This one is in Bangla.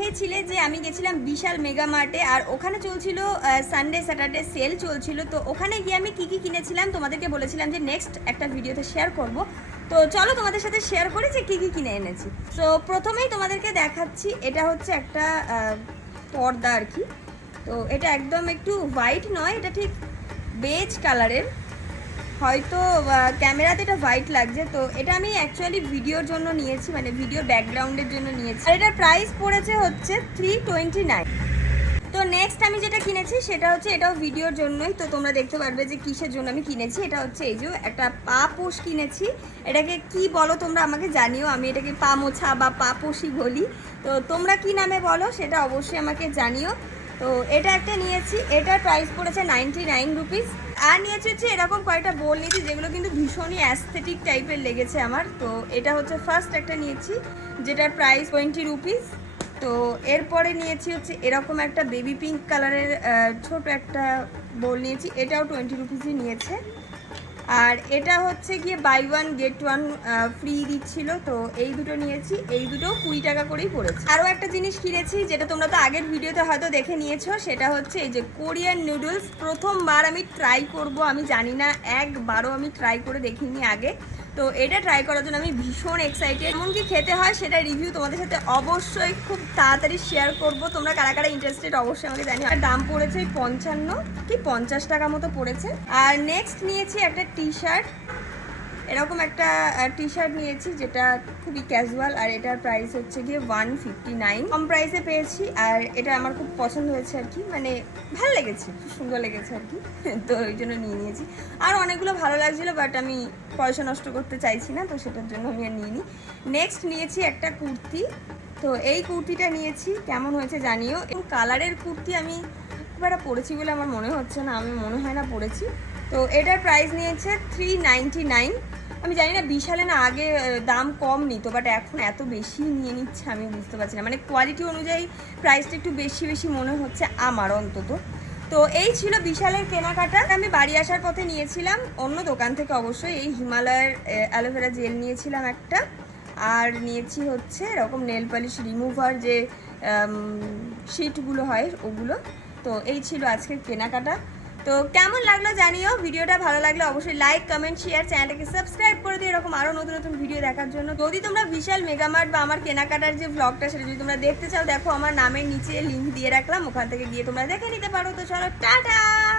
দেখেছিলে যে আমি গেছিলাম বিশাল মেগা মার্টে, আর ওখানে চলছিল সানডে স্যাটারডে সেল চলছিল। তো ওখানে গিয়ে আমি কি কি কিনেছিলাম তোমাদেরকে বলেছিলাম যে নেক্সট একটা ভিডিওতে শেয়ার করব। তো চলো তোমাদের সাথে শেয়ার করি যে কি কি কিনে এনেছি। তো প্রথমেই তোমাদেরকে দেখাচ্ছি, এটা হচ্ছে একটা পর্দা আর কি। তো এটা একদম একটু হোয়াইট নয়, এটা ঠিক বেজ কালারের, হয়তো ক্যামেরাতে এটা হোয়াইট লাগছে। তো এটা আমি অ্যাকচুয়ালি ভিডিওর জন্য নিয়েছি, মানে ভিডিও ব্যাকগ্রাউন্ডের জন্য নিয়েছি। আর এটার প্রাইস পড়েছে হচ্ছে 329। তো নেক্সট আমি যেটা কিনেছি সেটা হচ্ছে, এটাও ভিডিওর জন্যই। তো তোমরা দেখতে পারবে যে কিসের জন্য আমি কিনেছি। এটা হচ্ছে এই যে একটা পা পোষ কিনেছি। এটাকে কি বলো তোমরা আমাকে জানিও, আমি এটাকে পা মোছা বা পা পোষি বলি। তো তোমরা কি নামে বলো সেটা অবশ্যই আমাকে জানিও। তো এটা একটা নিয়েছি, এটার প্রাইস পড়েছে 99 রুপিস। আর নিয়েছি হচ্ছে এরকম কয়েকটা বোল নিয়েছি, যেগুলো কিন্তু ভীষণই অ্যাস্থেটিক টাইপের লেগেছে আমার। তো এটা হচ্ছে ফার্স্ট একটা নিয়েছি, যেটার প্রাইস 20 রুপিস। তো এরপরে নিয়েছি হচ্ছে এরকম একটা বেবি পিঙ্ক কালারের ছোট একটা বোল নিয়েছি, এটাও 20 রুপিসই নিয়েছে। আর এটা হচ্ছে গিয়ে buy one get one free দিচ্ছিল, তো এই দুটো নিয়েছি। এই দুটো 20 টাকা করেই পড়েছে। আরও একটা জিনিস কিনেছি, যেটা তোমরা তো আগের ভিডিওতে হয়তো দেখে নিয়েছো, সেটা হচ্ছে এই যে কোরিয়ান নুডলস। প্রথমবার আমি ট্রাই করব, আমি জানি না, একবারও আমি ট্রাই করে দেখিনি আগে। তো এটা ট্রাই করার জন্য আমি ভীষণ এক্সাইটেড। এমনকি খেতে হয় সেটা রিভিউ তোমাদের সাথে অবশ্যই খুব তাড়াতাড়ি শেয়ার করব। তোমরা কারা কারা ইন্টারেস্টেড অবশ্যই আমাকে জানিও। আর দাম পড়েছে 50 টাকা মতো পড়েছে। আর নেক্সট নিয়েছি একটা টি শার্ট, এরকম একটা টি শার্ট নিয়েছি যেটা খুবই ক্যাজুয়াল। আর এটার প্রাইস হচ্ছে গিয়ে 159, কম প্রাইসে পেয়েছি। আর এটা আমার খুব পছন্দ হয়েছে আর কি, মানে ভালো লেগেছে, খুব সুন্দর লেগেছে আর কি। তো ওই জন্য নিয়ে নিয়েছি। আর অনেকগুলো ভালো লাগছিলো, বাট আমি পয়সা নষ্ট করতে চাইছি না, তো সেটার জন্য আমি আর নিইনি। নেক্সট নিয়েছি একটা কুর্তি। তো এই কুর্তিটা নিয়েছি, কেমন হয়েছে জানিও। এবং কালারের কুর্তি আমি খুব একটা পরেছি বলে আমার মনে হচ্ছে না, আমি মনে হয় না পরেছি। তো এটার প্রাইস নিয়েছে 399। আমি জানি না বিশালে না আগে দাম কম নিত, বাট এখন এত বেশি নিয়ে নিচ্ছে আমি বুঝতে পারছি না, মানে কোয়ালিটি অনুযায়ী প্রাইসটা একটু বেশি বেশি মনে হচ্ছে আমার অন্তত। তো এই ছিল বিশালের কেনাকাটা। আমি বাড়ি আসার পথে নিয়েছিলাম অন্য দোকান থেকে অবশ্যই এই হিমালয়ের অ্যালোভেরা জেল নিয়েছিলাম একটা। আর নিয়েছি হচ্ছে এরকম নেল পলিশ রিমুভার যে শিটগুলো হয় ওগুলো। তো এই ছিল আজকের কেনাকাটা। তো কেমন লাগলো জানিও। ভিডিওটা ভালো লাগলে অবশ্যই লাইক কমেন্ট শেয়ার, চ্যানেলটাকে সাবস্ক্রাইব করে দিও এরকম আরও নতুন নতুন ভিডিও দেখার জন্য। যদি তোমরা বিশাল মেগামার্ট বা আমার কেনাকাটার যে ব্লগটা সেটা যদি তোমরা দেখতে চাও, দেখো আমার নামের নিচে লিঙ্ক দিয়ে রাখলাম, ওখান থেকে গিয়ে তোমরা দেখে নিতে পারো। তো চলো টাটা।